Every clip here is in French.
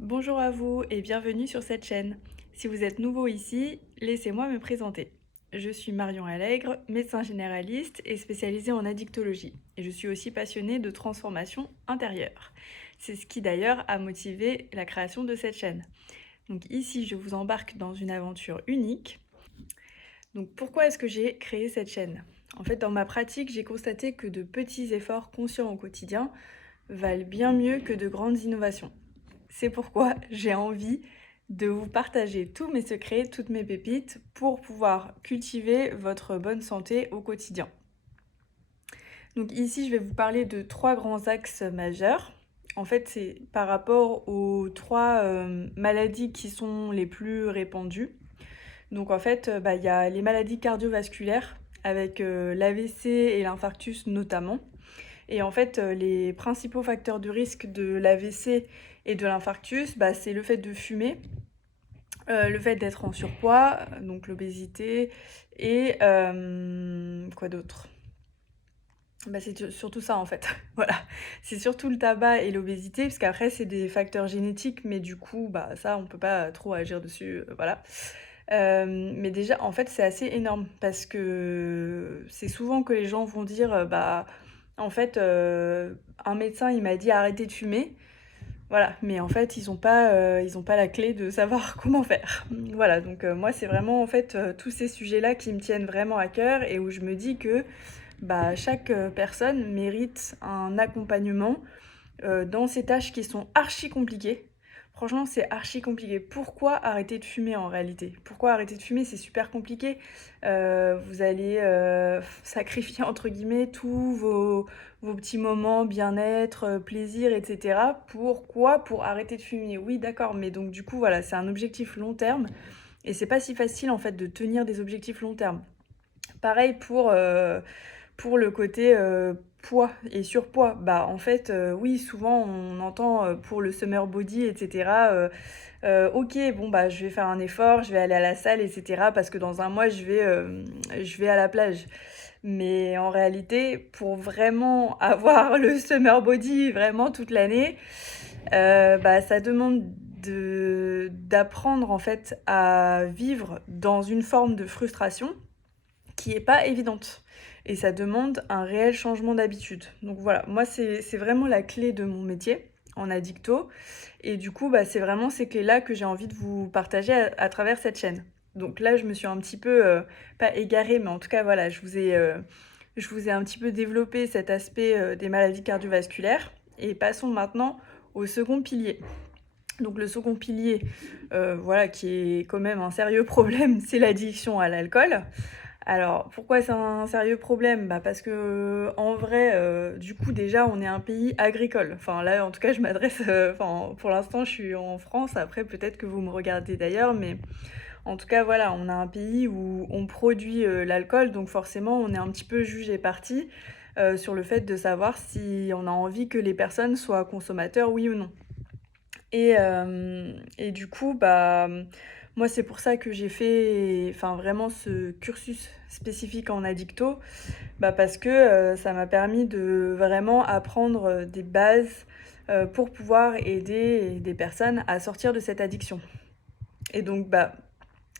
Bonjour à vous et bienvenue sur cette chaîne. Si vous êtes nouveau ici, laissez-moi me présenter. Je suis Marion Allègre, médecin généraliste et spécialisée en addictologie. Et je suis aussi passionnée de transformation intérieure. C'est ce qui d'ailleurs a motivé la création de cette chaîne. Donc ici, je vous embarque dans une aventure unique. Donc pourquoi est-ce que j'ai créé cette chaîne? En fait, dans ma pratique, j'ai constaté que de petits efforts conscients au quotidien valent bien mieux que de grandes innovations. C'est pourquoi j'ai envie de vous partager tous mes secrets, toutes mes pépites pour pouvoir cultiver votre bonne santé au quotidien. Donc ici, je vais vous parler de trois grands axes majeurs. En fait, c'est par rapport aux trois maladies qui sont les plus répandues. Donc en fait, il y a les maladies cardiovasculaires avec l'AVC et l'infarctus notamment. Et en fait, les principaux facteurs de risque de l'AVC et de l'infarctus, c'est le fait de fumer, le fait d'être en surpoids, donc l'obésité, et quoi d'autre? C'est surtout ça en fait. Voilà, c'est surtout le tabac et l'obésité, parce qu'après c'est des facteurs génétiques, mais du coup, ça on peut pas trop agir dessus, voilà. Mais déjà, en fait, c'est assez énorme parce que c'est souvent que les gens vont dire, en fait, un médecin il m'a dit arrêtez de fumer. Voilà, mais en fait, ils ont pas la clé de savoir comment faire. Voilà, donc moi, c'est vraiment en fait tous ces sujets-là qui me tiennent vraiment à cœur et où je me dis que chaque personne mérite un accompagnement dans ces tâches qui sont archi compliquées. Franchement, c'est archi compliqué. Pourquoi arrêter de fumer en réalité? Pourquoi arrêter de fumer? C'est super compliqué. Vous allez sacrifier entre guillemets tous vos petits moments bien-être, plaisir, etc. Pourquoi? Pour arrêter de fumer. Oui, d'accord, mais donc du coup, voilà, c'est un objectif long terme et c'est pas si facile en fait de tenir des objectifs long terme. Pareil pour le côté poids et surpoids. En fait, oui, souvent on entend pour le summer body, etc. Ok, bon, je vais faire un effort, je vais aller à la salle, etc. Parce que dans un mois, je vais à la plage. Mais en réalité, pour vraiment avoir le summer body vraiment toute l'année, ça demande d'apprendre en fait à vivre dans une forme de frustration qui est pas évidente. Et ça demande un réel changement d'habitude. Donc voilà, moi c'est vraiment la clé de mon métier en addicto. Et du coup, c'est vraiment ces clés-là que j'ai envie de vous partager à travers cette chaîne. Donc là, je me suis un petit peu, pas égarée, mais en tout cas, voilà, je vous ai un petit peu développé cet aspect des maladies cardiovasculaires. Et passons maintenant au second pilier. Donc le second pilier, voilà, qui est quand même un sérieux problème, c'est l'addiction à l'alcool. Alors, pourquoi c'est un sérieux problème? Parce que en vrai, du coup, déjà, on est un pays agricole. Enfin, là, en tout cas, je m'adresse, enfin, pour l'instant, je suis en France. Après, peut-être que vous me regardez d'ailleurs, mais en tout cas, voilà, on a un pays où on produit l'alcool, donc forcément, on est un petit peu juge et parti sur le fait de savoir si on a envie que les personnes soient consommateurs, oui ou non. Et du coup, moi, c'est pour ça que j'ai fait enfin, vraiment ce cursus spécifique en addicto, parce que ça m'a permis de vraiment apprendre des bases pour pouvoir aider des personnes à sortir de cette addiction. Et donc,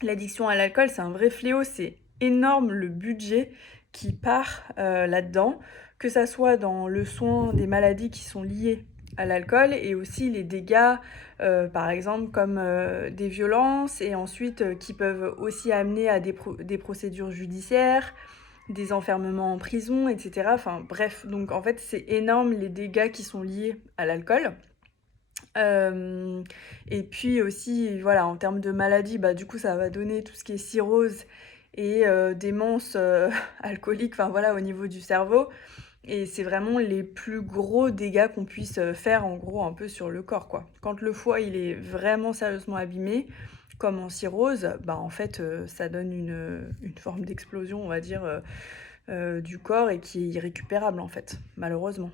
l'addiction à l'alcool, c'est un vrai fléau, c'est énorme le budget qui part là-dedans, que ça soit dans le soin des maladies qui sont liées à l'alcool et aussi les dégâts, par exemple comme des violences et ensuite qui peuvent aussi amener à des procédures judiciaires, des enfermements en prison, etc. Enfin bref, donc en fait c'est énorme les dégâts qui sont liés à l'alcool. Et puis aussi, voilà, en termes de maladies, du coup, ça va donner tout ce qui est cirrhose et démence alcoolique, enfin voilà, au niveau du cerveau. Et c'est vraiment les plus gros dégâts qu'on puisse faire, en gros, un peu sur le corps, quoi. Quand le foie, il est vraiment sérieusement abîmé, comme en cirrhose, en fait, ça donne une forme d'explosion, on va dire, du corps et qui est irrécupérable, en fait, malheureusement.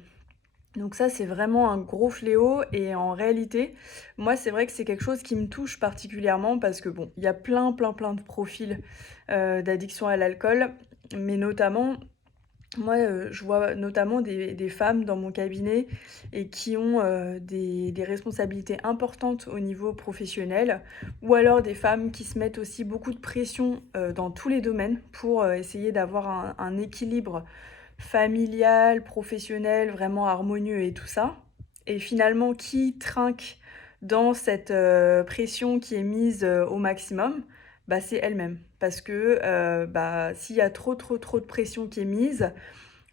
Donc ça, c'est vraiment un gros fléau et en réalité, moi, c'est vrai que c'est quelque chose qui me touche particulièrement parce que bon, il y a plein de profils d'addiction à l'alcool, mais notamment, Moi, je vois notamment des femmes dans mon cabinet et qui ont, des responsabilités importantes au niveau professionnel ou alors des femmes qui se mettent aussi beaucoup de pression, dans tous les domaines pour, essayer d'avoir un équilibre familial, professionnel, vraiment harmonieux et tout ça et finalement qui trinque dans cette, pression qui est mise, au maximum, bah, c'est elles-mêmes. Parce que, bah, s'il y a trop, trop, trop de pression qui est mise,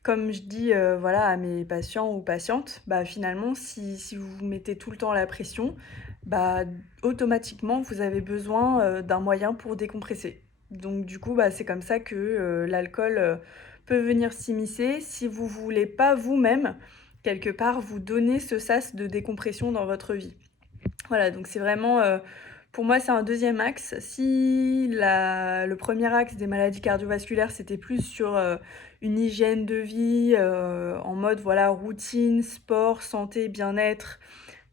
comme je dis, voilà, à mes patients ou patientes, bah, finalement, si vous vous mettez tout le temps la pression, bah, automatiquement, vous avez besoin, d'un moyen pour décompresser. Donc du coup, bah, c'est comme ça que, l'alcool, peut venir s'immiscer si vous voulez pas vous-même, quelque part, vous donner ce sas de décompression dans votre vie. Voilà, donc c'est vraiment, pour moi, c'est un deuxième axe. Si le premier axe des maladies cardiovasculaires, c'était plus sur une hygiène de vie, en mode voilà, routine, sport, santé, bien-être,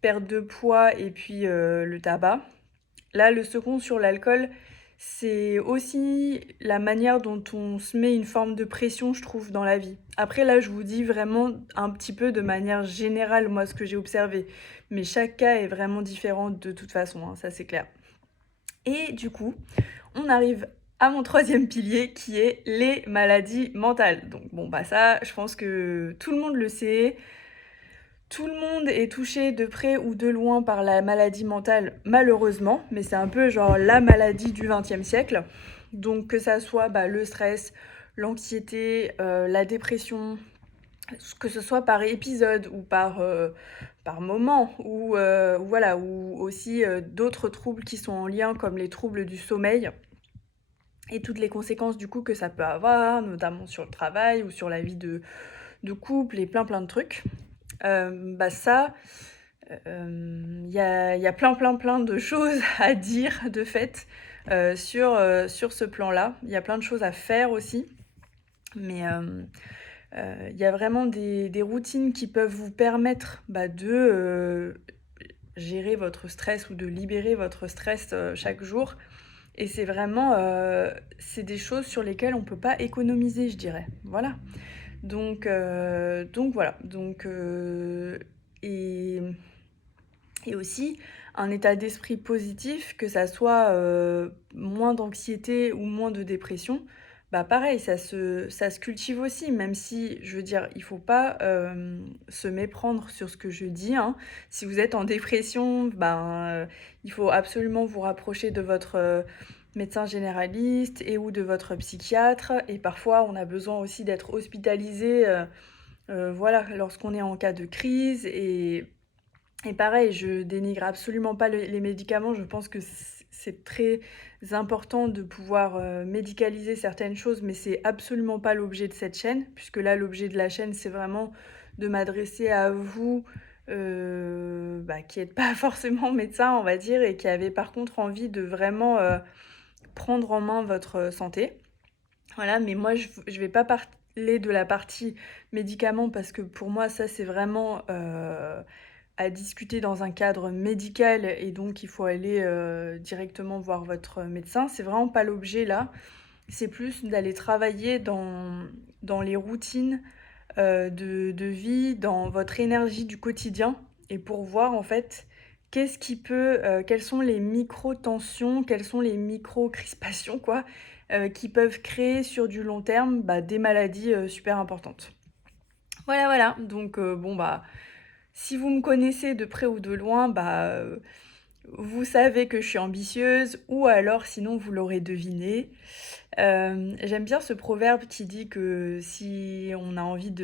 perte de poids et puis le tabac. Là, le second sur l'alcool, c'est aussi la manière dont on se met une forme de pression, je trouve, dans la vie. Après, là, je vous dis vraiment un petit peu de manière générale, moi, ce que j'ai observé. Mais chaque cas est vraiment différent de toute façon, hein, ça c'est clair. Et du coup, on arrive à mon troisième pilier qui est les maladies mentales. Donc bon, bah ça, je pense que tout le monde le sait. Tout le monde est touché de près ou de loin par la maladie mentale, malheureusement, mais c'est un peu genre la maladie du XXe siècle. Donc que ça soit bah, le stress, l'anxiété, la dépression, que ce soit par épisode ou par moment, ou voilà, ou aussi d'autres troubles qui sont en lien comme les troubles du sommeil et toutes les conséquences du coup que ça peut avoir, notamment sur le travail ou sur la vie de couple et plein plein de trucs. Bah ça, y a plein, plein, plein de choses à dire, de fait, sur ce plan-là. Il y a plein de choses à faire aussi, mais il y a vraiment des routines qui peuvent vous permettre, bah, de, gérer votre stress ou de libérer votre stress, chaque jour et c'est vraiment, c'est des choses sur lesquelles on peut pas économiser, je dirais. Voilà. Donc voilà. Et et aussi un état d'esprit positif, que ça soit moins d'anxiété ou moins de dépression, bah pareil, ça se cultive aussi, même si, je veux dire, il faut pas se méprendre sur ce que je dis, hein. Si vous êtes en dépression, ben, il faut absolument vous rapprocher de votre médecin généraliste et ou de votre psychiatre. Et parfois, on a besoin aussi d'être hospitalisé, voilà, lorsqu'on est en cas de crise. Et pareil, je dénigre absolument pas les médicaments. Je pense que c'est très important de pouvoir médicaliser certaines choses, mais c'est absolument pas l'objet de cette chaîne, puisque là, l'objet de la chaîne, c'est vraiment de m'adresser à vous bah, qui n'êtes pas forcément médecin, on va dire, et qui avez par contre envie de vraiment prendre en main votre santé. Voilà, mais moi, je vais pas parler de la partie médicaments parce que pour moi, ça, c'est vraiment à discuter dans un cadre médical et donc il faut aller directement voir votre médecin. C'est vraiment pas l'objet là. C'est plus d'aller travailler dans les routines de vie, dans votre énergie du quotidien et pour voir en fait quelles sont les micro-tensions, quelles sont les micro-crispations quoi, qui peuvent créer sur du long terme bah, des maladies super importantes. Voilà, voilà. Donc bon bah si vous me connaissez de près ou de loin, bah, vous savez que je suis ambitieuse ou alors sinon vous l'aurez deviné. J'aime bien ce proverbe qui dit que si on a envie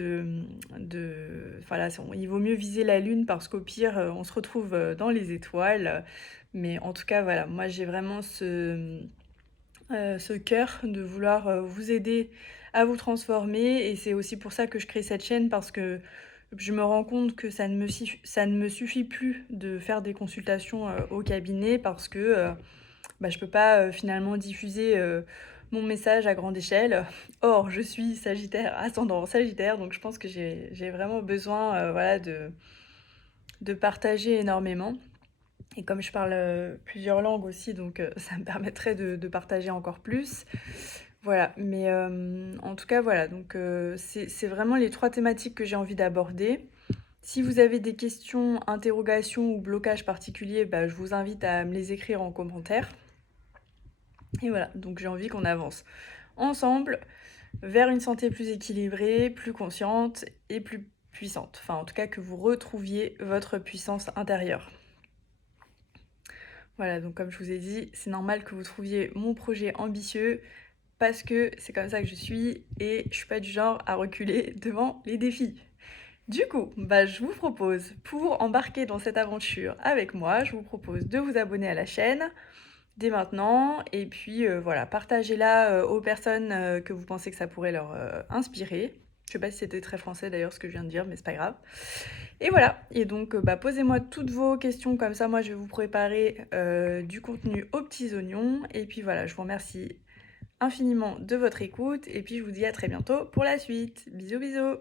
voilà, il vaut mieux viser la lune parce qu'au pire, on se retrouve, dans les étoiles. Mais en tout cas, voilà, moi j'ai vraiment ce cœur de vouloir, vous aider à vous transformer et c'est aussi pour ça que je crée cette chaîne parce que je me rends compte que ça ne me suffit plus de faire des consultations, au cabinet parce que, bah, je peux pas, finalement diffuser, mon message à grande échelle. Or, je suis sagittaire, ascendant sagittaire, donc je pense que j'ai vraiment besoin, voilà, de partager énormément et comme je parle, plusieurs langues aussi, donc ça me permettrait de partager encore plus. Voilà, mais en tout cas, voilà, donc c'est vraiment les trois thématiques que j'ai envie d'aborder. Si vous avez des questions, interrogations ou blocages particuliers, bah, je vous invite à me les écrire en commentaire. Et voilà, donc j'ai envie qu'on avance ensemble vers une santé plus équilibrée, plus consciente et plus puissante. Enfin, en tout cas, que vous retrouviez votre puissance intérieure. Voilà, donc comme je vous ai dit, c'est normal que vous trouviez mon projet ambitieux parce que c'est comme ça que je suis et je suis pas du genre à reculer devant les défis. Du coup, bah, je vous propose, pour embarquer dans cette aventure avec moi, je vous propose de vous abonner à la chaîne dès maintenant et puis voilà, partagez-la aux personnes que vous pensez que ça pourrait leur inspirer. Je sais pas si c'était très français d'ailleurs ce que je viens de dire, mais c'est pas grave. Et voilà, et donc bah, posez-moi toutes vos questions comme ça, moi je vais vous préparer du contenu aux petits oignons. Et puis voilà, je vous remercie infiniment de votre écoute et puis je vous dis à très bientôt pour la suite. Bisous bisous.